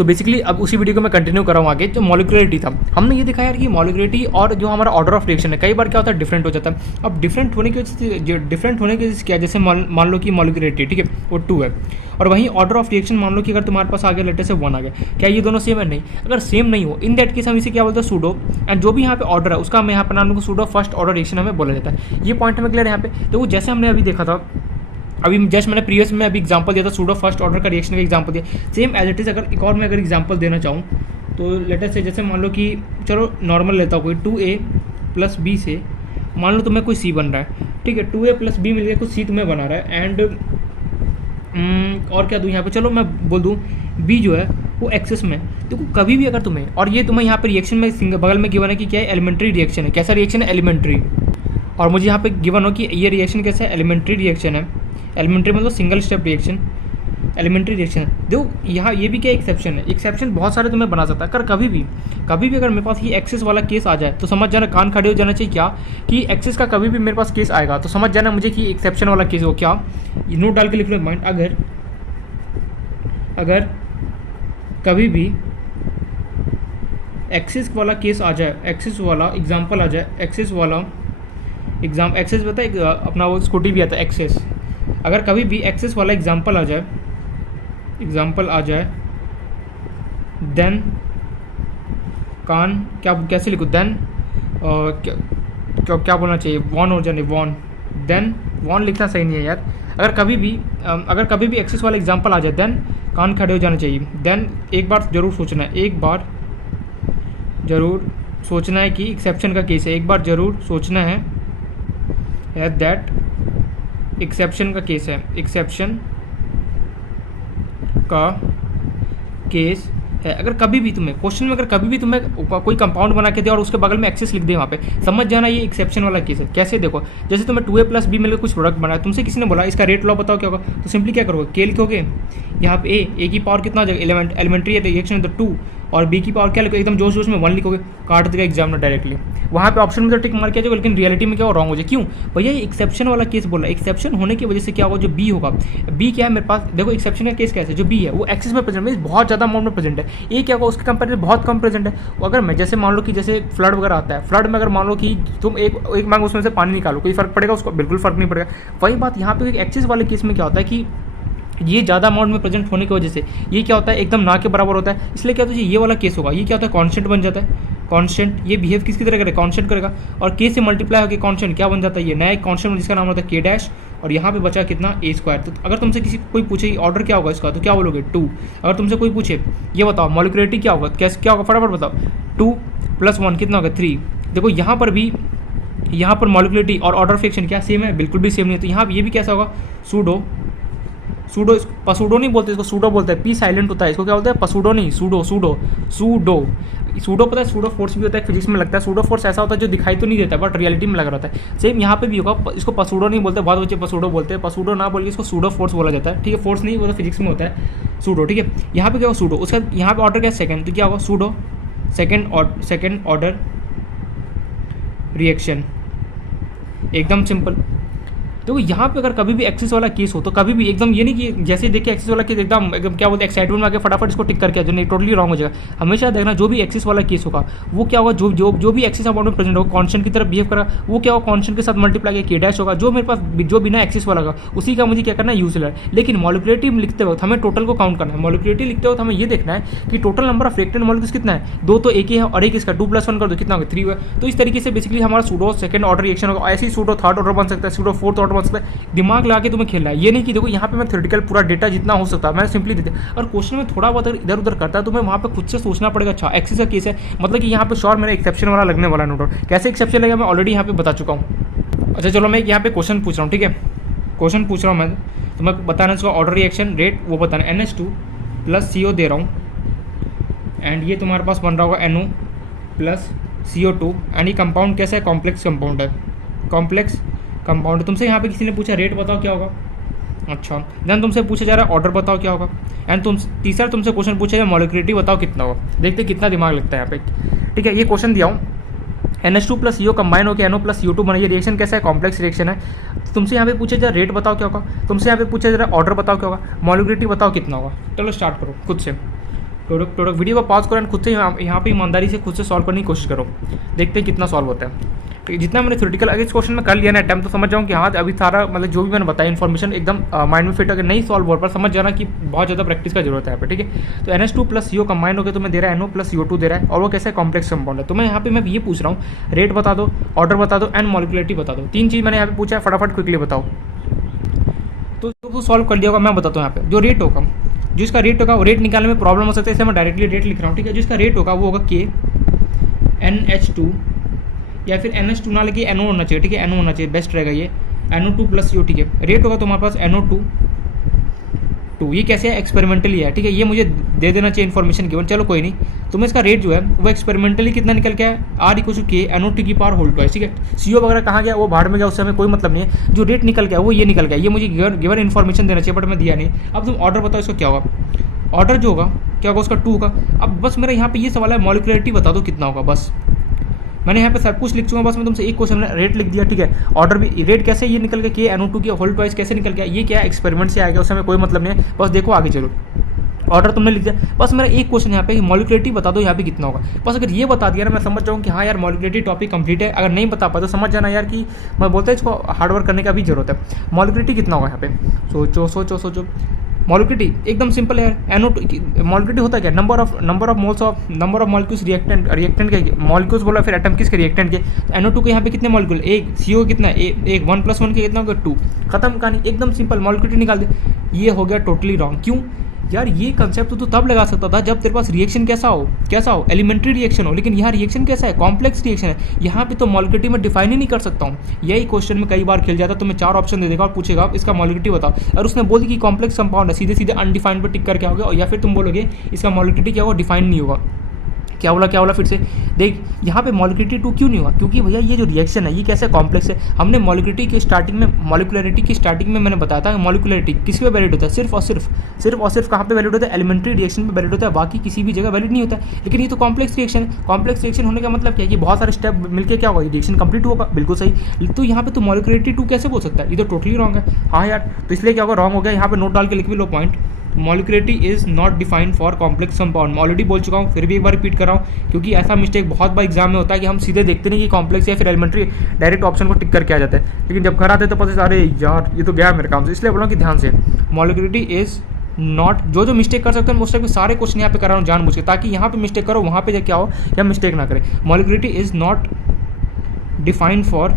तो बेसिकली अब उसी वीडियो को मैं कंटिन्यू कर रहा हूँ आगे। जो मॉलिक्युलरिटी था, हमने ये देखा यार कि मॉलिक्युलरिटी और जो हमारा ऑर्डर ऑफ रिएक्शन है कई बार क्या होता है डिफरेंट हो जाता है। अब डिफरेंट होने की वजह से क्या, जैसे मान लो कि मॉलिक्युलरिटी ठीक है वो 2 है, और वहीं ऑर्डर ऑफ रिएक्शन मान लो कि अगर तुम्हारे पास आ गया लेटर से 1 आ गया, क्या ये दोनों सेम है? नहीं। अगर सेम नहीं हो इन दैट केस हम इसे क्या बोलते हैं सूडो, एंड जो भी यहाँ पे ऑर्डर है उसका हमें यहाँ पर नाम को सूडो फर्स्ट ऑर्डर रिएक्शन हमें बोला जाता है। ये पॉइंट हमें क्लियर है यहाँ पे। तो जैसे हमने अभी देखा था, अभी जस्ट मैंने प्रीवियस में अभी एग्जांपल दिया था सूडो फर्स्ट ऑर्डर का रिएक्शन का एग्जांपल दिया, सेम एज इट इज। अगर एक और मैं अगर एग्जांपल देना चाहूँ तो लेटर से जैसे मान लो कि चलो नॉर्मल लेता हूँ कोई 2a प्लस बी से, मान लो तुम्हें कोई सी बन रहा है, ठीक है 2a प्लस बी मिल गया, कुछ सी तुम्हें बना रहा है, एंड और क्या दूँ यहाँ पे, चलो मैं बोल दूँ बी जो है वो एक्सेस में। देखो कभी भी अगर तुम्हें, और ये तुम्हें यहाँ पे रिएक्शन में बगल में गिवन है कि क्या है, एलिमेंट्री रिएक्शन है। कैसा रिएक्शन है? एलिमेंट्री। और मुझे यहाँ पे गिवन हो कि ये रिएक्शन कैसा है? एलिमेंट्री रिएक्शन है। एलिमेंट्री मतलब single step reaction, elementary reaction है। देखो यहाँ ये भी क्या एक्सेप्शन है, एक्सेप्शन बहुत सारे तुम्हें बना सकता है। अगर कभी भी अगर मेरे पास ये एक्सेस वाला केस आ जाए तो समझ जाना, कान खड़े हो जाना चाहिए क्या, कि एक्सेस का कभी भी मेरे पास केस आएगा तो समझ जाना मुझे कि एक्सेप्शन वाला केस हो। क्या नोट डाल के लिख लो माइंड, अगर कभी भी एक्सेस वाला केस आ जाए, एक्सेस वाला एग्जाम्पल आ जाए, एक्सेस पता है अपना वो स्कूटी भी आता है एक्सेस, अगर कभी भी एक्सेस वाला एग्जाम्पल आ जाए देन कान क्या कैसे लिखो, देन क्या बोलना चाहिए, वॉन हो जाने, वॉन लिखना सही नहीं है यार। अगर कभी भी एक्सेस वाला एग्जाम्पल आ जाए देन कान खड़े हो जाना चाहिए। देन एक बार जरूर सोचना है कि एक्सेप्शन का केस है, एक बार जरूर सोचना है दैट एक्सेप्शन का केस है, एक्सेप्शन का केस है। अगर कभी भी तुम्हें क्वेश्चन में, अगर कभी भी तुम्हें कोई कंपाउंड बना के दे और उसके बगल में एक्सेस लिख दे, वहाँ पे समझ जाना ये एक्सेप्शन वाला केस है। कैसे देखो, जैसे तुम्हें 2a प्लस बी मिलकर कुछ प्रोडक्ट बना है, तुमसे किसी ने बोला इसका रेट लॉ बताओ क्या होगा, तो सिंपली क्या करोगे, के लिखोगे, यहाँ पे ए की पावर कितना हो जाएगा, एलिमेंट्री है रिएक्शन है तो 2, और बी की पावर क्या लिखोगे, एकदम जोश में 1 लिखोगे, काट देगा एग्जाम में डायरेक्टली। वहाँ पे ऑप्शन में तो टिक मार किया जाएगा, लेकिन रियलिटी में क्या हो, रॉन्ग हो जाए। क्यों भैया, ये एक्सेप्शन वाला केस बोला, एक्सेप्शन होने की वजह से क्या होगा, जो बी होगा, बी क्या है मेरे पास, देखो एक्सेप्शन का केस कैसे, जो बी है वो एक्सेस में प्रेजेंट है, बहुत ज़्यादा अमाउंट में प्रेजेंट है, ये क्या होगा उसके कंपेयर में बहुत कम प्रेजेंट है। अगर मैं जैसे मान लो कि जैसे फ्लड वगैरह आता है, फ्लड में अगर मान लो कि तुम एक मांग उसमें से पानी निकालो, कोई फर्क पड़ेगा उसको, बिल्कुल फर्क नहीं पड़ेगा। वही बात यहाँ पे एक्सेस वाले केस में क्या होता है कि ये ज़्यादा अमाउंट में प्रेजेंट होने की वजह से ये क्या होता है, एकदम ना के बराबर होता है, इसलिए क्या होता है, ये वाला केस होगा, ये क्या होता है, कांस्टेंट बन जाता है, कांस्टेंट, ये बिहेव किसकी तरह करेगा, कांस्टेंट करेगा, और के से मल्टीप्लाई होकर कांस्टेंट क्या बन जाता है, ये नया एक कांस्टेंट जिसका नाम होता है के डैश, और यहाँ पे बचा कितना, ए स्क्वायर। तो अगर तुमसे कोई पूछे ऑर्डर क्या होगा इसका, तो क्या बोलोगे 2। अगर तुमसे कोई पूछे ये बताओ मॉलिक्युलरिटी क्या होगा, कैसे क्या होगा, फटाफट बताओ, 2 + 1 कितना होगा, 3। देखो यहाँ पर मॉलिक्युलरिटी और ऑर्डर ऑफ रिएक्शन क्या सेम है, बिल्कुल भी सेम नहीं है। तो यहाँ ये भी कैसा होगा, पसूडो नहीं बोलते इसको, सूडो बोलते हैं, पी साइलेंट होता है, इसको क्या बोलते हैं, पसूडो नहीं, सूडो पता है, सूडो फोर्स भी होता है, फिजिक्स में लगता है। सूडो फोर्स ऐसा होता है जो दिखाई तो नहीं देता बट रियलिटी में लग रहा होता है। सेम यहाँ पे भी होगा, इसको पसूडो नहीं बोलते, बहुत बच्चे पसूडो बोलते हैं, पसूडो ना बोल के इसको सूडो फोर्स बोला जाता है, ठीक है, फोर्स नहीं, वो तो फिजिक्स में होता है सूडो, ठीक है। यहाँ पे क्या होगा, सूडो, उसका यहाँ पे ऑर्डर क्या है, सेकंड, तो क्या होगा, सूडो सेकंड ऑर्डर रिएक्शन, एकदम सिंपल। तो यहाँ पे अगर कभी भी एक्सेस वाला केस हो तो कभी भी एकदम ये नहीं कि जैसे देखिए एक्सेस वाला केस एकदम क्या बोलते हैं एक्साइटमेंट में आके फटाफट इसको टिक करके जो नहीं, टोटली रॉन्ग हो जाएगा। हमेशा देखना जो भी एक्सेस वाला केस होगा वो क्या होगा, जो भी एक्सेस अमाउंट में प्रेजेंट होगा कांस्टेंट की तरफ बिहेव करेगा, वो क्या होगा, कांस्टेंट के साथ मल्टीप्लाई के डैश होगा। जो मेरे पास जो बिना एक्सेस वाला होगा उसी का मुझे क्या करना है, यूज लेना है। लेकिन मॉलिक्युलरिटी लिखते वक्त हमें टोटल को काउंट करना है। मॉलिक्युलरिटी लिखते वक्त हमें ये देखना है कि total number of reactant molecules कितना है, 2 तो एक ही है और एक इसका 2 + 1 कर दो कितना होगा, 3 हुआ। तो इस तरीके से बेसिकली हमारा सूडो सेकंड ऑर्डर रिएक्शन होगा। ऐसे ही सूडो थर्ड ऑर्डर बन सकता है, सूडो फोर्थ ऑर्डर बन सकता है। दिमाग लगा के तुम्हें खेलना है, ये नहीं कि देखो यहाँ पे मैं थ्योरेटिकल पूरा डेटा जितना हो सकता है मैं सिंपली देते। और क्वेश्चन में थोड़ा बहुत इधर उधर करता है तो मैं वहाँ पे खुद से सोचना पड़ेगा, अच्छा एक्सेस का केस है मतलब कि यहाँ पे श्योर मेरा एक्सेप्शन वाला लगने वाला नोट आउट। कैसे एक्सेप्शन लगेगा मैं ऑलरेडी यहाँ पे बता चुका हूँ। अच्छा चलो मैं यहाँ पे क्वेश्चन पूछ रहा हूँ, ठीक है, क्वेश्चन पूछ रहा हूँ मैं, तो मैं बताना इसका ऑर्डर रिएक्शन रेट वो बताना, NH2 + CO दे रहा हूँ, एंड ये तुम्हारे पास बन रहा होगा NO + CO2, एंड ये कंपाउंड कैसा है, कॉम्प्लेक्स कंपाउंड है, कॉम्प्लेक्स कंपाउंड। तुमसे यहाँ पे किसी ने पूछा रेट बताओ क्या होगा, अच्छा, देन तुमसे पूछा जा रहा है ऑर्डर बताओ क्या होगा, एंड तीसरा तुमसे क्वेश्चन पूछा जाए मॉलिक्युलरिटी बताओ कितना होगा। देखते कितना दिमाग लगता है यहाँ पे, ठीक है। ये क्वेश्चन दिया हूँ, NH2 + CO कंबाइन होकर NO + CO2 बना, ये रिएक्शन कैसा है, कॉम्प्लेक्स रिएक्शन है। तुमसे यहाँ पे पूछा जा रेट बताओ क्या होगा, तुमसे यहाँ पे पूछा जा रहा है ऑर्डर बताओ क्या होगा, मॉलिक्युलरिटी बताओ कितना होगा। चलो स्टार्ट करो खुद से, प्रोडक्ट वीडियो को पॉज करो एंड खुद से यहाँ पे ईमानदारी से खुद से सॉल्व करने की कोशिश करो, देखते हैं कितना सॉल्व होता है। तो जितना मैंने थ्योरेटिकल अगर इस क्वेश्चन में कर लिया ना अटैम्प्ट, तो समझ जाऊँ कि हाँ अभी सारा मतलब जो भी मैंने बताया इन्फॉर्मेशन एकदम माइंड में फिट, अगर नहीं सॉल्व हो पर समझ जाना कि बहुत ज़्यादा प्रैक्टिस का जरूरत है यहाँ पे, ठीक है। तो NH2 प्लस CO कंबाइन हो गया, तो मैं दे रहा है NO प्लस CO2 दे रहा है, और वो कैसे कॉम्प्लेक्स कंपाउंड है। तो मैं यहाँ पे मैं ये पूछ रहा हूँ रेट बता दो, ऑर्डर बता दो एंड मॉलिक्युलरिटी बता दो। 3 चीज़ मैंने यहाँ पे पूछा है, फटाफट क्विकली बताओ। तो सॉल्व कर लिया होगा, मैं बताता हूँ यहाँ पे जो रेट होगा, जो इसका रेट होगा वो रेट निकालने में प्रॉब्लम हो सकता है, इसलिए मैं डायरेक्टली रेट लिख रहा हूँ, ठीक है। जो इसका रेट होगा वो होगा K NH2 या फिर NH2 ना लेके NO होना चाहिए, ठीक है, NO होना चाहिए, बेस्ट रहेगा ये NO2 प्लस CO, ठीक है। रेट होगा तो हमारे पास NO2 2, ये कैसे है एक्सपेरिमेंटली है, ठीक है, ये मुझे दे देना चाहिए इन्फॉर्मेशन गिवन, चलो कोई नहीं। तो मैं इसका रेट जो है वो एक्सपेरिमेंटली कितना निकल के है R=K NO2 की पावर होल ट्वाइस, ठीक है। CO वगैरह कहाँ गया वो भाड़ में गया, उससे हमें कोई मतलब नहीं है, जो रेट निकल गया वो ये निकल गया, ये मुझे गिवन इन्फॉर्मेशन देना चाहिए बट मैं दिया नहीं। अब तुम ऑर्डर बताओ इसका क्या होगा, ऑर्डर जो होगा क्या होगा उसका 2 होगा। अब बस मेरा यहाँ पे ये सवाल है मॉलिक्युलरिटी बता दो कितना होगा, बस मैंने यहाँ पे सब कुछ लिख चुका, बस मैं तुमसे एक क्वेश्चन रेट लिख दिया, ठीक है। ऑर्डर भी रेट कैसे ये निकल गया, K NO2 की होल ट्वाइस कैसे निकल गया, ये क्या एक्सपेरिमेंट से आ गया, उससे हमें कोई मतलब नहीं है, बस देखो आगे चलो। ऑर्डर तुमने लिख दिया, बस मेरा एक क्वेश्चन यहाँ पे कि मॉलिक्युलरिटी बता दो यहाँ पे कितना होगा। बस अगर ये बता दिया ना मैं समझ जाऊँ कि हाँ यार मॉलिक्युलरिटी टॉपिक कंप्लीट है। अगर नहीं बता पाया तो समझ जाना यार कि मैं बोलता है इसको हार्डवर्क करने का भी जरूरत है। मॉलिक्युलरिटी कितना होगा यहाँ पे, सोचो। मॉलिक्युलरिटी एकदम सिंपल है, NO2 मॉलिक्युलरिटी होता है क्या, नंबर ऑफ मॉलिक्यूल्स रिएक्टेंट के मॉलिक्यूल्स बोला, फिर एटम किसके रिएक्टेंट के। NO2 के यहाँ पे कितने मॉलिक्यूल, एक, CO कितना एक 1 + 1 के कितना होगा 2, खत्म कहानी, एकदम सिंपल, मॉलिक्युलरिटी निकाल दे। ये हो गया टोटली रॉन्ग। क्यों यार, ये कंसेप्ट तो तब लगा सकता था जब तेरे पास रिएक्शन कैसा हो एलिमेंट्री रिएक्शन हो, लेकिन यहाँ रिएक्शन कैसा है, कॉम्प्लेक्स रिएक्शन है। यहाँ पे तो मॉलिक्युलरिटी में डिफाइन ही नहीं कर सकता हूँ। यही क्वेश्चन में कई बार खेल जाता, तो मैं 4 ऑप्शन दे देगा और पूछेगा इसका मॉलिक्युलरिटी बताओ, और उसने बोल दी कि कॉम्प्लेक्स कंपाउंड है, सीधे अनडिफाइंड पर टिक करके आओगे, और या फिर तुम बोलोगे इसका मॉलिक्युलरिटी क्या होगा, डिफाइन नहीं होगा। क्या बोला फिर से देख, यहाँ पे मॉलिक्युलरिटी 2 क्यों नहीं हुआ, क्योंकि भैया ये जो रिएक्शन है ये कैसे कॉम्प्लेक्स है। हमने मॉलिक्युलरिटी की स्टार्टिंग में मैंने बताया था मॉलिक्युलरिटी किस पे वैलिड होता है, सिर्फ और सिर्फ कहाँ पे वैलिड होता है, एलिमेंट्री रिएक्शन पे वैलिड होता है, बाकी किसी भी जगह वैलिड नहीं होता है। लेकिन ये तो कॉम्प्लेक्स रिएक्शन है, कॉम्प्लेक्स रिएक्शन होने का मतलब क्या है कि बहुत सारे स्टेप मिलकर क्या होगा, रिएक्शन कंप्लीट होगा, बिल्कुल सही। तो यहाँ पे तो मॉलिक्युलरिटी 2 कैसे बोल सकता है, ये तो टोटली रॉन्ग है। हाँ यार, तो इसलिए क्या होगा, रॉन्ग हो गया। यहाँ पे नोट डाल के लिख भी लो point, molecularity is not defined for complex compound. मैं ऑलरेडी बोल चुका हूँ, फिर भी एक बार रिपीट कर रहा हूँ, क्योंकि ऐसा मिस्टेक बहुत बार एग्जाम में होता है कि हम सीधे देखते नहीं कि कॉम्प्लेक्स या फिर एलिमेंट्री, डायरेक्ट ऑप्शन को टिक करके आ जाता है, लेकिन जब घर आते तो पता अरे यार ये तो गया मेरे काम से। इसलिए बोला कि ध्यान से, मॉलिक्युलरिटी इज नॉट, जो मिस्टेक कर सकते हैं उस टाइप के सारे क्वेश्चन यहाँ पे कर रहा हूँ जानबूझ के, ताकि यहाँ पे मिस्टेक करो वहाँ पे क्या हो या मिस्टेक ना करें। Molecularity is not defined for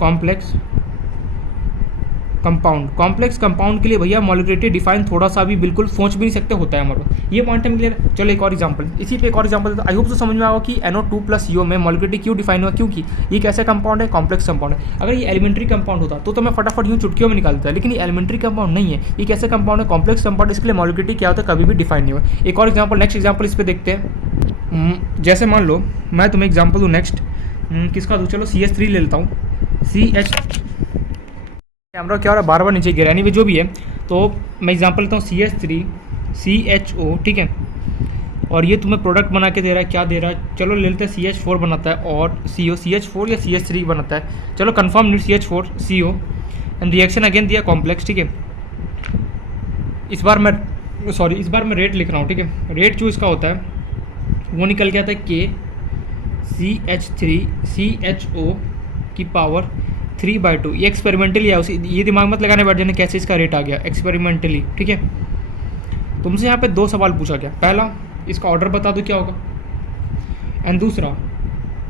complex compound. Complex compound के लिए भैया मॉलिक्युलरिटी डिफाइन थोड़ा सा भी बिल्कुल सोच भी नहीं सकते होता है हमारे, ये पॉइंट है क्लियर। चलो एक और एग्जांपल, इसी पे एक और एग्जांपल आई होप तो समझ में आएगा कि NO2 प्लस CO में मॉलिक्युलरिटी क्यों डिफाइन हुआ, क्योंकि ये कैसा कंपाउंड है, कॉम्प्लेक्स कंपाउंड है। अगर ये एलिमेंट्री कंपाउंड होता तो मैं फटाफट यूँ चुटकियों में निकाल देता, लेकिन ये एलिमेंट्री कंपाउंड नहीं है, ये कैसे कंपाउंड है, कॉम्प्लेक्स कंपाउंड, इसके लिए मॉलिक्युलरिटी क्या होता है कभी भी डिफाइन नहीं हुआ। एक और एग्जाम्पल, नेक्स्ट एग्जाम्पल इस पर देखते हैं। जैसे मान लो मैं तुम्हें एग्जाम्पल दूँ नेक्स्ट, किसका दूँ, चलो CH3 ले लेता हूँ। कैमरा क्या हो रहा है, बार नीचे गिरा, नहीं जो भी है। तो मैं एग्जांपल लेता हूँ CH3 CHO, ठीक है, और ये तुम्हें प्रोडक्ट बना के दे रहा है, क्या दे रहा है, चलो ले लेते हैं CH4 बनाता है और CO, CH4 या CH3 बनाता है, चलो कन्फर्म नहीं, CH4 CO and reaction again दिया कॉम्प्लेक्स, ठीक है। इस बार मैं रेट लिख रहा हूँ, ठीक है। रेट जो इसका होता है वो निकल गया था K CH3 CHO की पावर 3/2। ये एक्सपेरिमेंटली है, उसी ये दिमाग मत लगाने बैठ जाने कैसे इसका रेट आ गया, एक्सपेरिमेंटली, ठीक है। तुमसे यहाँ पे 2 सवाल पूछा गया, पहला इसका ऑर्डर बता दो क्या होगा, एंड दूसरा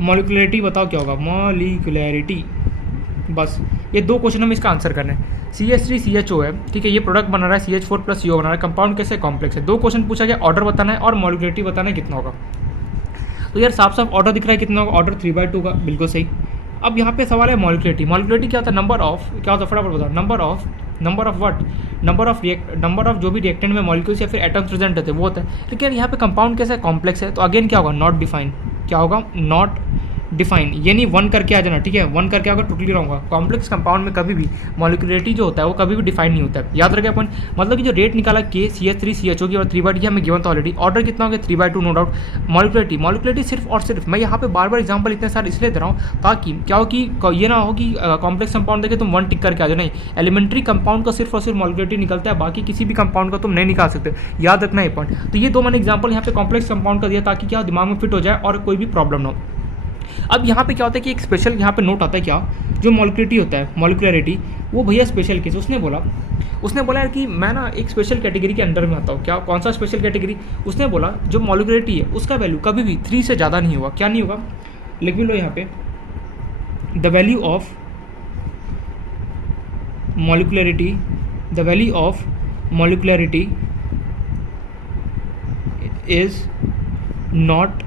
मॉलिक्युलरिटी बताओ क्या होगा, मॉलिक्युलरिटी। बस ये 2 क्वेश्चन हमें इसका आंसर करना है। CH3 CHO है, ठीक है, ये प्रोडक्ट बना रहा है, CH4 प्लस CO बना रहा है, कंपाउंड कैसे कॉम्प्लेक्स है। 2 क्वेश्चन पूछा गया, ऑर्डर बताना है और मॉलिक्युलरिटी बताना है कितना होगा। तो यार साफ साफ ऑर्डर दिख रहा है कितना होगा, ऑर्डर 3/2 का, बिल्कुल सही। अब यहाँ पे सवाल है मॉलिक्युलरिटी। मॉलिक्युलरिटी क्या होता है, नंबर ऑफ, क्या होता है फटाफट बताओ, number of what, number of जो भी रिएक्टेंट में मॉलिक्यूल्स या फिर एटम्स प्रेजेंट होते हैं वो होता है। लेकिन यहाँ पे कंपाउंड कैसा है, कॉम्प्लेक्स है, तो अगेन क्या होगा, नॉट डिफाइन, क्या होगा, नॉट डिफाइन, यानी 1 करके आ जाना, ठीक है, 1 करके आकर टोटली रहूँगा। कॉम्प्लेक्स कंपाउंड में कभी भी मॉलिक्यूलरिटी जो होता है वो कभी भी डिफाइन नहीं होता है, याद रखें अपन। मतलब कि जो रेट निकाला के CH3CHO की और 3/2 हमें गिवन था ऑलरेडी, ऑर्डर कितना हो गया 3/2 नो डाउट। मॉलिक्यूलरिटी सिर्फ और सिर्फ मैं यहाँ पे बार बार एग्जाम्पल इतने सारे इसलिए दे रहा हूँ ताकि क्या हो कि ये ना हो कि कॉम्प्लेक्स कंपाउंड देखे तुम 1 टिक करके आ जाओ, नहीं, एलिमेंट्री कंपाउंड का सिर्फ और सिर्फ मॉलिक्यूलरिटी निकलता है, बाकी किसी भी कंपाउंड का तुम नहीं निकाल सकते, याद रखना है पॉइंट। तो ये दो मैंने एग्जाम्पल यहाँ पे कॉम्प्लेक्स कंपाउंड का दिया ताकि क्या दिमाग में फिट हो जाए और कोई भी प्रॉब्लम ना हो। अब यहाँ पे क्या होता है कि एक स्पेशल यहाँ पे नोट आता है, क्या जो मॉलिक्यूलरिटी होता है, मॉलिक्यूलरिटी, वो भैया स्पेशल केस। उसने बोला यार कि मैं ना एक स्पेशल कैटेगरी के अंडर में आता हूँ। क्या, कौन सा स्पेशल कैटेगरी? उसने बोला जो मॉलिक्यूलरिटी है उसका वैल्यू कभी भी 3 से ज़्यादा नहीं होगा। क्या नहीं होगा, लिख भी लो यहाँ पे, the value of molecularity, the value of molecularity is not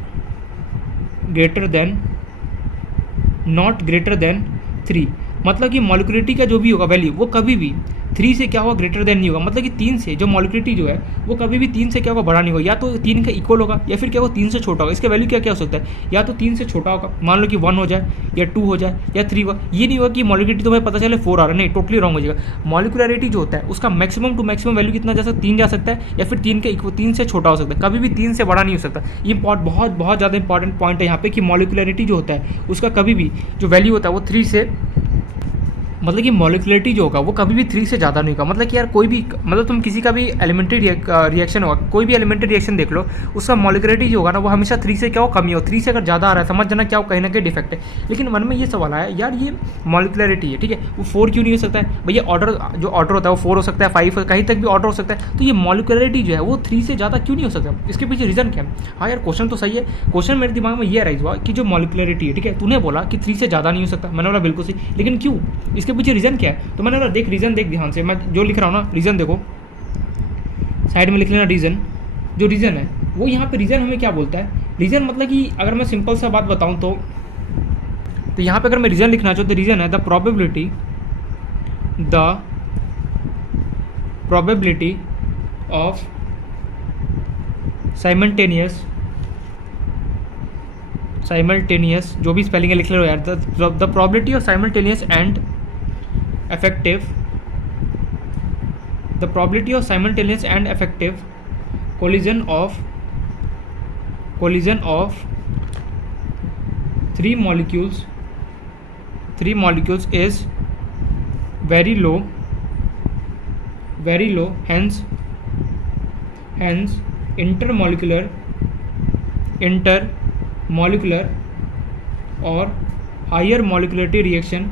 greater than 3। मतलब कि मॉलिक्यूलरिटी का जो भी होगा वैल्यू वो कभी भी 3 से क्या होगा, ग्रेटर देन नहीं होगा। मतलब कि 3 से जो मॉलिक्यूलरिटी जो है वो कभी भी 3 से क्या होगा, बड़ा नहीं होगा, या तो 3 का इक्वल होगा या फिर क्या होगा 3 से छोटा होगा। इसका वैल्यू क्या क्या हो सकता है, या तो 3 से छोटा होगा, मान लो कि 1 हो जाए या 2 हो जाए या 3 होगा। ये नहीं होगा कि मॉलिक्यूलरिटी तुम्हें पता चले 4 आ रहा है, नहीं, टोटली रॉन्ग हो जाएगा। मॉलिक्यूलरिटी जो होता है उसका मैक्सिमम टू मैक्सिमम वैल्यू कितना जा सकता है, 3 जा सकता है, या फिर 3 से छोटा हो सकता है, कभी भी 3 से बड़ा नहीं हो सकता। ये बहुत बहुत ज़्यादा इंपॉर्टेंट पॉइंट है यहाँ पे कि मॉलिक्यूलरिटी जो होता है उसका कभी भी जो वैल्यू होता है वो 3 से, मतलब कि मॉलिक्यूलरिटी जो होगा वो कभी भी 3 से ज़्यादा नहीं होगा। मतलब कि यार कोई भी, मतलब तुम किसी का भी एलिमेंट्री रिएक्शन होगा, कोई भी एलिमेंट्री रिएक्शन देख लो, उसका मॉलिक्यूलरिटी जो होगा ना वो हमेशा 3 से क्या हो, कमी हो। 3 से अगर ज़्यादा आ रहा है समझ जाना क्या हो, कहीं ना कहीं डिफेक्ट है। लेकिन मन में ये सवाल आया यार, ये मॉलिक्यूलरिटी है, ठीक है, वो 4 क्यों नहीं हो सकता है भैया? ऑर्डर जो ऑर्डर होता है वो 4 हो सकता है, 5 कहीं तक भी ऑर्डर हो सकता है, तो ये मॉलिक्यूलरिटी जो है वो 3 से ज़्यादा क्यों नहीं हो सकता? इसके पीछे रीज़न क्या है? हाँ यार, क्वेश्चन तो सही है। क्वेश्चन मेरे दिमाग में ये राइज हुआ कि जो मॉलिक्यूलरिटी है, ठीक है, तूने बोला कि 3 से ज़्यादा नहीं हो सकता, मैंने बोला बिल्कुल सही, लेकिन क्यों? इसके पीछे रीज़न क्या है? तो मैंने बोला देख, रीज़न देख ध्यान से, मैं जो लिख रहा हूँ ना, रीज़न देखो, साइड में लिख लेना रीज़न। जो रीज़न है वो यहाँ पे रीज़न हमें क्या बोलता है? रीज़न मतलब कि अगर मैं सिंपल सा बात बताऊँ तो यहाँ पे अगर मैं रीज़न लिखना चाहूँ तो रीज़न है द प्रोबेबिलिटी ऑफ साइमल्टेनियस, जो भी स्पेलिंग है लिख ले लो यार, the probability of simultaneous and effective, the probability of simultaneous and effective collision of three molecules is very low, hence intermolecular or higher molecularity reaction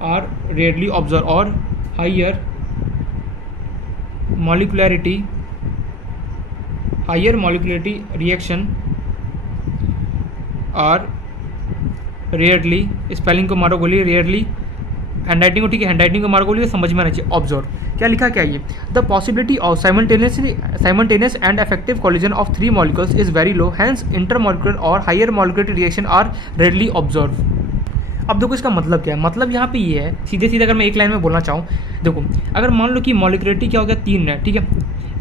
are rarely observed, or higher molecularity reaction are rarely, spelling को मारो गोली, rarely, handwriting को, ठीक है, handwriting को मारो गोली, समझ में आना चाहिए। ऑब्जर्व क्या लिखा, क्या ये, the possibility of simultaneous and effective collision of 3 molecules is very low, hence intermolecular और higher molecularity reaction are rarely observe. अब देखो इसका मतलब क्या है, मतलब यहाँ पे ये है, सीधे सीधे अगर मैं एक लाइन में बोलना चाहूँ, देखो अगर मान लो कि मॉलिक्यूलरिटी क्या हो गया 3 है, ठीक है,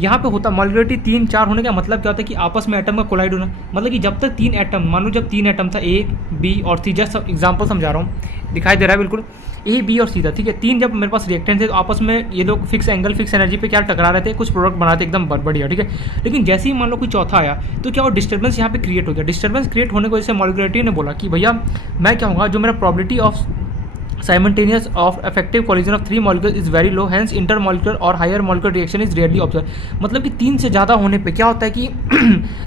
यहाँ पे होता मॉलिक्यूलरिटी 3 4 होने का मतलब क्या होता है कि आपस में एटम का कोलाइड होना। मतलब कि जब तक 3 एटम, मान लो जब 3 एटम था A B और C, जस्ट एग्जाम्पल समझा रहा हूँ, दिखाई दे रहा है बिल्कुल, A B और C था, ठीक है, 3 जब मेरे पास रिएक्टेंट थे तो आपस में ये लोग फिक्स एंगल फिक्स एनर्जी पे क्या टकरा रहे थे, कुछ प्रोडक्ट बनाते एकदम बढ़िया, ठीक है। लेकिन जैसे ही मान लो कोई चौथा आया तो क्या वो डिस्टर्बेंस यहाँ पे क्रिएट हो गया। डिस्टर्बेंस क्रिएट होने की वजह से मॉलिक्यूलरिटी ने बोला कि भैया मैं क्या होगा, जो मेरा probability of simultaneous of effective collision of 3 molecules is very low, hence intermolecular और higher molecular reaction is rarely observed। मतलब कि 3 से ज़्यादा होने पे क्या होता है कि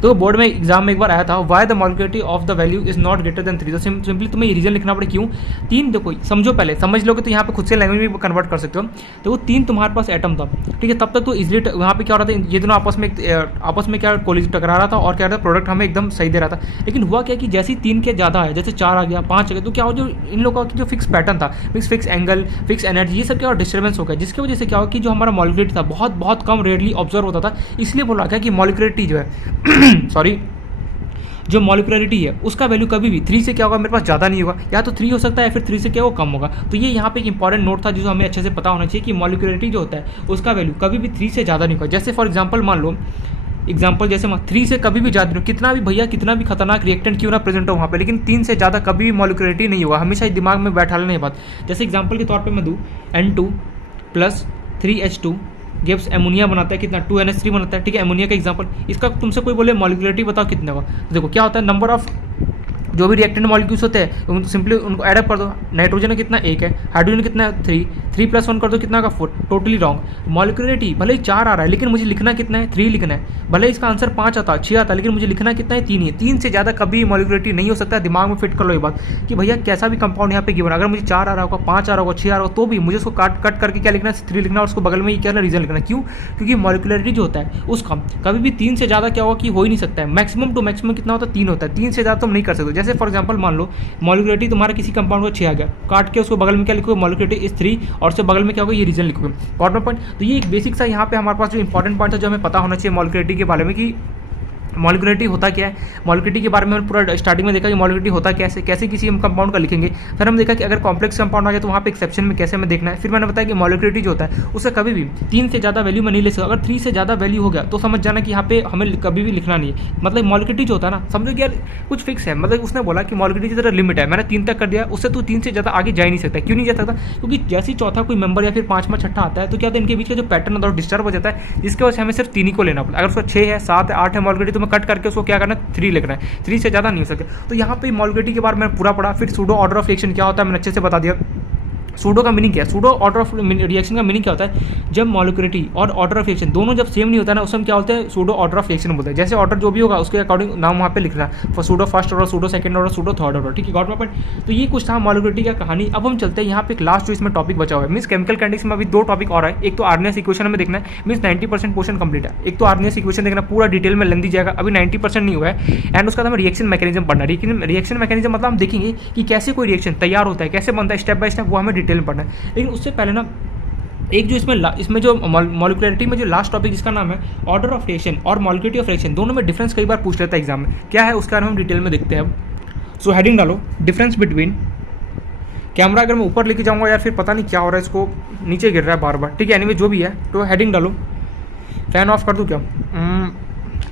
तो बोर्ड में एग्जाम में एक बार आया था, why the molecularity of the value is not greater than 3। तो सिंपली तुम्हें ये रीजन लिखना पड़े क्यों 3। देखो समझो, पहले समझ लोगे तो यहाँ पे खुद से लैंग्वेज में कन्वर्ट कर सकते हो। तो वो 3 तुम्हारे पास एटम था, ठीक है, तब तक तो इजिली वहाँ पे क्या हो रहा था, ये दोनों आपस में क्या कोलिजन टकरा रहा था और क्या रहा था, प्रोडक्ट हमें एकदम सही दे रहा था। लेकिन हुआ क्या कि जैसे ही 3 के ज़्यादा है, जैसे 4 आ गया 5 आ गया, तो क्या हो, जो इन लोगों का जो फिक्स पैटर्न था, फिक्स एंगल फिक्स एनर्जी, ये सब क्या डिस्टर्बेंस हो गया, जिसकी वजह से क्या हो कि जो हमारा मॉलिक्यूलरिटी था बहुत कम रेयरली ऑब्जर्व होता था। इसलिए बोला गया कि मॉलिक्यूलरिटी जो है सॉरी जो मॉलिक्यूलरिटी है उसका वैल्यू कभी भी 3 से क्या होगा, मेरे पास ज़्यादा नहीं होगा, या तो 3 हो सकता है या फिर 3 से क्या वो कम होगा। तो ये यहाँ पे एक इंपॉर्टेंट नोट था जिसको हमें अच्छे से पता होना चाहिए कि मॉलिक्यूलरिटी जो होता है उसका वैल्यू कभी भी 3 से ज़्यादा नहीं होगा। जैसे फॉर एग्जांपल मान लो एग्जाम्पल जैसे 3 से कभी भी ज़्यादा, कितना भी भैया कितना भी खतरनाक रिएक्टेंट क्यों ना प्रेजेंट हो वहाँ पे, लेकिन 3 से ज़्यादा कभी भी मॉलिक्युलरिटी नहीं होगा। हमेशा दिमाग में बैठा लेना ये बात। जैसे एग्जाम्पल के तौर पर मैं दूँ, N2 + 3H2 गिव्स एमोनिया बनाता है कितना, 2NH3 बनाता है, ठीक है, एमोनिया का एग्जाम्पल। इसका तुमसे कोई बोले मॉलिक्युलरिटी बताओ कितना होगा, तो देखो क्या होता है, नंबर ऑफ जो भी रिएक्टेंट मॉलिक्यूल्स होते हैं उनको सिंपली उनको एडअप कर दो। नाइट्रोजन कितना 1 है, हाइड्रोजन कितना 3, 3 + 1 कर दो कितना का 4, टोटली रॉन्ग। मॉलिक्युलरिटी भले ही 4 आ रहा है लेकिन मुझे लिखना कितना है, 3 लिखना है। भले इसका आंसर 5 आता 6 आता, लेकिन मुझे लिखना कितना है, 3 ही है। 3 से ज़्यादा कभी मॉलिक्युलरिटी नहीं हो सकता। दिमाग में फिट कर लो ये बात कि भैया कैसा भी कंपाउंड यहाँ पे गिवन, अगर मुझे 4 आ रहा होगा, 5 आ रहा होगा, 6 आ रहा होगा, तो भी मुझे उसको कट करके क्या लिखना है, 3 लिखना और उसको बगल में ये क्या रीजन लिखना। क्यों? क्योंकि मॉलिक्युलरिटी जो होता है उसका कभी भी 3 से ज़्यादा क्या होगा कि हो ही नहीं सकता है। मैक्सिमम टू मैक्सिमम कितना होता है, 3 होता है। 3 से ज़्यादा तुम नहीं कर सकते। जैसे फॉर एग्जाम्पल मान लो मॉलिक्युलरिटी तुम्हारा किसी कंपाउंड का 6 आ गया, काट के उसको बगल में क्या लिखोगे, मॉलिक्युलरिटी इज 3, और उससे बगल में क्या होगा, ये रीजन लिखोगे। Corner point. तो ये एक बेसिक सा यहाँ पे हमारे पास जो इंपॉर्टेंट पॉइंट है जो हमें पता होना चाहिए मॉलिक्युलरिटी के बारे में, कि मॉलिक्युलरिटी होता क्या है। मॉलिक्युलरिटी के बारे में हमने पूरा स्टार्टिंग में देखा कि मॉलिक्युलरिटी होता कैसे, कैसे किसी हम कंपाउंड का लिखेंगे। फिर हम देखा कि अगर कॉम्प्लेक्स कंपाउंड आ जाए तो वहाँ पे एक्सेप्शन में कैसे हमें देखना है। फिर मैंने बताया कि मॉलिक्युलरिटी जो होता है उससे कभी भी 3 से ज़्यादा वैल्यू में नहीं ले सकता। अगर 3 से ज़्यादा वैल्यू हो गया तो समझ जाना कि यहाँ पे हमें कभी भी लिखना नहीं है। मतलब मॉलिक्युलरिटी जो होता है ना, समझो कि यार कुछ फिक्स है। मतलब उसने बोला कि मॉलिक्युलरिटी की तरह लिमिट है, मैंने 3 तक कर दिया, उससे तो 3 से ज़्यादा आगे जा ही नहीं सकता। क्यों नहीं जा सकता? क्योंकि जैसे ही चौथा कोई मेंबर या फिर 5वां 6ठा आता है तो क्या होता है, इनके बीच का जो पैटर्न होता है डिस्टर्ब हो जाता है, जिसकी वजह से हमें सिर्फ 3 ही को लेना पड़ता है। अगर उसका 6 है, 7 है, 8 है मॉलिक्युलरिटी, तो मैं कट करके उसको क्या करना है, 3 लिखना है। 3 से ज़्यादा नहीं हो सके। तो यहाँ पे मॉलिक्युलरिटी के बारे में पूरा पढ़ा। फिर सूडो ऑर्डर ऑफ रिएक्शन क्या होता है मैंने अच्छे से बता दिया। सूडो का मीनिंग क्या है, सूडो ऑर्डर ऑफ रिएक्शन का मीनिंग क्या होता है, जब मॉलिक्युलरिटी और ऑर्डर ऑफ रिएक्शन दोनों जब सेम नहीं होता है ना, उस समय क्या होता है, सूडो ऑर्डर ऑफ रिएक्शन बोलते हैं। जैसे ऑर्डर जो भी होगा उसके अकॉर्डिंग नाम वहाँ पे लिखना, pseudo first order, pseudo second order, pseudo third order, ठीक है, गॉट माय पॉइंट। तो ये कुछ था मॉलिक्युलरिटी का कहानी। अब हम चलते हैं यहाँ पे एक लास्ट जो इसमें टॉपिक बचा हुआ है, मीन्स केमिकल काइनेटिक्स में अभी 2 टॉपिक और है। एक तो आर्नियस इक्वेशन हमें देखना है, मीन्स 90% पोर्शन कंप्लीट है। एक तो आर्नियस इक्वेशन देखना, पूरा डिटेल में लेंदी जाएगा, अभी 90% नहीं हुआ है। एंड उसका हमें रिएक्शन मैकेनिज्म पढ़ना है। रिएक्शन मैकेनिज्म मतलब हम देखेंगे कि कैसे कोई रिएक्शन तैयार होता है, कैसे बनता है, स्टेप बाय स्टेप, वो हमें डिटेल में पढ़ना है। लेकिन उससे पहले ना एक जो इसमें जो मॉलिक्युलरिटी में जो लास्ट टॉपिक जिसका नाम है ऑर्डर ऑफ रिएक्शन और मॉलिक्युलरिटी ऑफ रिएक्शन, दोनों में डिफरेंस कई बार पूछ लेता है एग्जाम में, क्या है उसका हम डिटेल में देखते हैं अब। सो हेडिंग डालो, डिफरेंस बिटवीन, कैमरा अगर मैं ऊपर लेके जाऊंगा यार फिर पता नहीं क्या हो रहा है, इसको नीचे गिर रहा है बार बार, ठीक है, एनीवे जो भी है। तो हेडिंग डालो, फैन ऑफ कर दूँ क्या?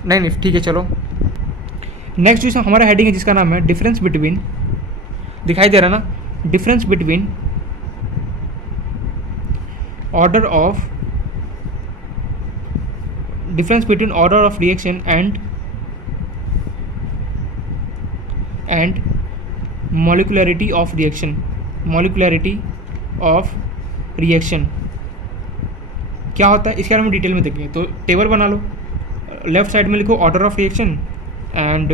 नहीं ठीक है चलो। नेक्स्ट जो हमारा हेडिंग है जिसका नाम है डिफरेंस बिटवीन, दिखाई दे रहा ना, difference between order of difference between order of reaction and molecularity of reaction, molecularity of reaction क्या होता है इसके बारे में डिटेल में देखेंगे। तो टेबल बना लो, लेफ्ट साइड में लिखो ऑर्डर ऑफ रिएक्शन एंड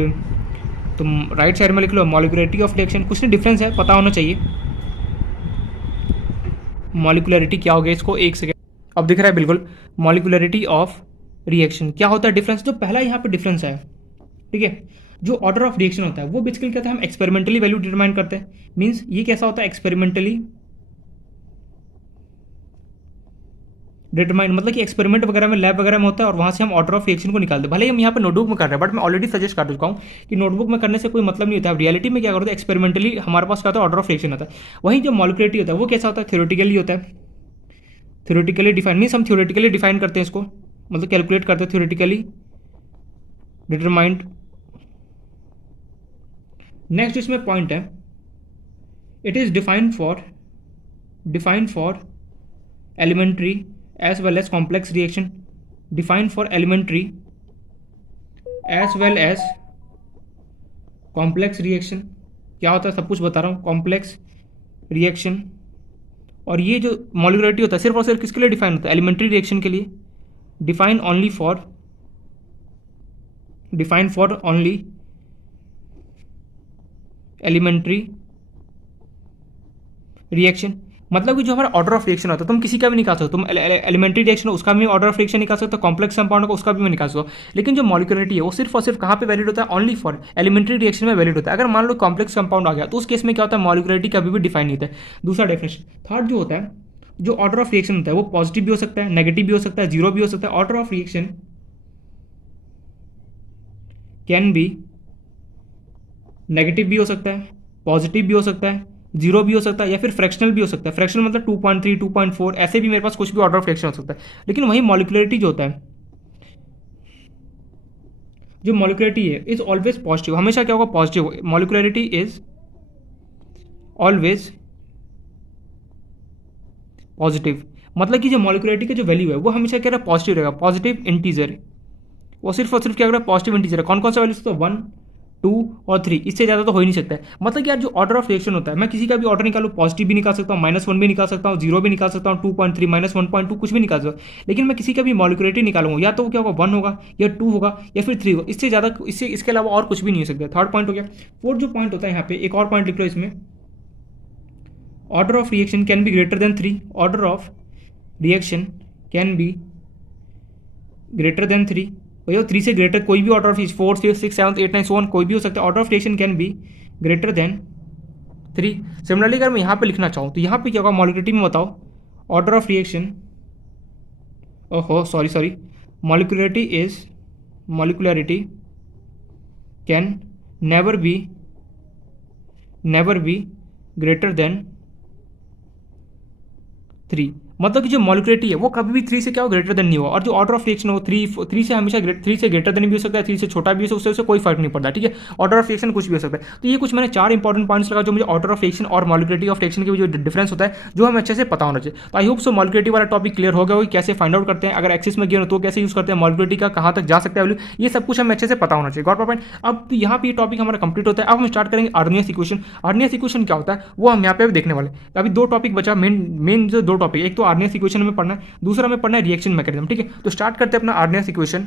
तुम राइट साइड में लिख लो मॉलिक्युलरिटी ऑफ रिएक्शन। कुछ नहीं डिफरेंस है, पता होना चाहिए। मॉलिक्युलरिटी क्या हो गया, इसको एक सेकेंड, अब दिख रहा है बिल्कुल। मॉलिक्युलरिटी ऑफ रिएक्शन क्या होता है, डिफरेंस। जो पहला यहाँ पे डिफरेंस है, ठीक है, जो ऑर्डर ऑफ रिएक्शन होता है वो बेसिकली क्या होता है, हम एक्सपेरिमेंटली वैल्यू डिटरमाइन करते हैं। मीन्स ये कैसा होता है, एक्सपेरिमेंटली डिटरमाइन, मतलब कि एक्सपेरिमेंट वगैरह में, लैब वगैरह में होता है और वहाँ से हम ऑर्डर ऑफ रिएक्शन को निकालते हैं। भले ही हम यहाँ पे नोटबुक में कर रहे हैं, बट मैं ऑलरेडी सजेस्ट कर चुका हूँ कि नोटबुक में करने से कोई मतलब नहीं होता है। रियलिटी में क्या करते हैं, एक्सपेरिमेंटली हमारे पास क्या होता है, ऑर्डर ऑफ रिएक्शन होता है। वहीं जो मॉलिक्युलरिटी होता है वो कैसा होता है, थ्योरेटिकली होता है। थ्योरेटिकली डिफाइन मीन्स हम थ्योरेटिकली डिफाइन करते हैं इसको, मतलब कैलकुलेट करते हैं, थ्योरेटिकली डिटरमाइंड। नेक्स्ट इसमें पॉइंट है, it is defined for elementary as well as complex reaction, defined for elementary as well as complex reaction. क्या होता है सब कुछ बता रहा हूँ, कॉम्प्लेक्स रिएक्शन। और ये जो मॉलिक्युलरिटी होता है सिर्फ और सिर्फ किसके लिए डिफाइन होता है, एलिमेंट्री रिएक्शन के लिए। Define for only elementary reaction. मतलब कि जो हमारा ऑर्डर ऑफ रिएक्शन होता है तुम किसी का भी निकाल सकते हो, तुम एलिमेंट्री रिएक्शन उसका भी ऑर्डर ऑफ रिएक्शन निकाल सकते हो, कॉम्प्लेक्स कंपाउंड का उसका भी मैं निकाल सकता हूँ। लेकिन जो मॉलिक्युलरिटी है वो सिर्फ और सिर्फ कहाँ पे वैलिड होता है, ओनली फॉर एलिमेंट्री रिएक्शन में वैलिड होता है। अगर मान लो कॉम्प्लेक्स कंपाउंड आ गया तो उस केस में क्या होता है, मॉलिक्युलरिटी कभी भी डिफाइन नहीं होता है। दूसरा डेफिनेशन। थर्ड जो होता है, जो ऑर्डर ऑफ रिएक्शन होता है वो पॉजिटिव भी हो सकता है, नेगेटिव भी हो सकता है, जीरो भी हो सकता है। Order of reaction can be negative भी हो सकता है, पॉजिटिव भी हो सकता है, जीरो भी हो सकता है, या फिर फ्रैक्शनल भी हो सकता है। फ्रैक्शनल मतलब 2.3, 2.4, ऐसे भी मेरे पास कुछ भी ऑर्डर ऑफ फ्रैक्शन हो सकता है। लेकिन वही मॉलिक्युलरिटी जो होता है जो मॉलिकुलरिटी है इज ऑलवेज पॉजिटिव, हमेशा क्या होगा positive, molecularity is always positive, मतलब कि जो मॉलिकुलरिटी का जो वैल्यू है वो हमेशा क्या रहा पॉजिटिव रहेगा, पॉजिटिव इंटीजर, वो सिर्फ और सिर्फ क्या कर रहा है पॉजिटिव इंटीजर है। कौन कौन सा वैल्यू तो 1 2 और 3, इससे ज़्यादा तो हो ही नहीं सकता है। मतलब कि यार जो ऑर्डर ऑफ रिएक्शन होता है, मैं किसी का भी ऑर्डर निकालूँ, पॉजिटिव भी निकाल सकता हूँ, -1 भी निकाल सकता हूँ, 0 भी निकाल सकता हूँ, 2.3 -1.2 कुछ भी निकाल सकता हूँ, लेकिन मैं किसी का भी मॉलिकुलरिटी निकालूंगा या तो वो क्या होगा 1 होगा या 2 होगा या फिर 3 होगा, इससे ज़्यादा इससे इसके अलावा और कुछ भी नहीं हो सकता। थर्ड पॉइंट हो गया। फोर्थ जो पॉइंट होता है यहाँ पे, एक और पॉइंट लिख लो इसमें, order of reaction can be greater than 3, order of reaction can be greater than 3, भैया 3 से ग्रेटर कोई भी ऑर्डर ऑफ 4 5 6 7 8 9 सो ऑन कोई भी हो सकता है, order of reaction can be greater than 3। Similarly अगर मैं यहाँ पे लिखना चाहूँ तो यहाँ पे क्या होगा मॉलिक्युलरिटी में बताओ, ऑर्डर ऑफ रिएक्शन, ओहो sorry molecularity can never be greater than 3, मतलब कि जो मॉलिक्युलरिटी है वो कभी भी 3 से क्या हो ग्रेटर देन नहीं होगा, और जो ऑर्डर ऑफ रिएक्शन हो 3 से हमेशा 3 से ग्रेटर देन भी हो सकता है, 3 से छोटा भी हो सकता है, उससे कोई फर्क नहीं पड़ता, ठीक है। ऑर्डर ऑफ रिएक्शन कुछ भी हो सकता है। तो ये कुछ मैंने 4 इंपॉर्टेंट पॉइंट्स लगा जो मुझे ऑर्डर ऑफ रिएक्शन और मॉलिक्युलरिटी ऑफ रिएक्शन के जो डिफरेंस होता है जो हमें अच्छे से पता होना चाहिए। तो आई होप सो मॉलिक्युलरिटी वाला टॉपिक क्लियर हो गया हो, कैसे फाइंड आउट करते हैं, अगर एक्सिस में गिवन हो तो कैसे यूज करते हैं, मॉलिक्युलरिटी का कहाँ तक जा सकता है वैल्यू, ये सब कुछ हमें अच्छे से पता होना चाहिए। Got point. अब तो यहाँ पे टॉपिक हमारा कंप्लीट होता है। अब हम स्टार्ट करेंगे अर्नियस इक्वेशन। अर्नियस इक्वेशन क्या होता है वो हम यहाँ पे देखने वाले। अभी 2 टॉपिक बचा, मेन जो 2 टॉपिक, एक तो अर्नियस इक्वेशन में पढ़ना है, दूसरा में पढ़ना है रिएक्शन मैकेनिज्म, ठीक है। तो स्टार्ट करते हैं अपना अर्नियस इक्वेशन।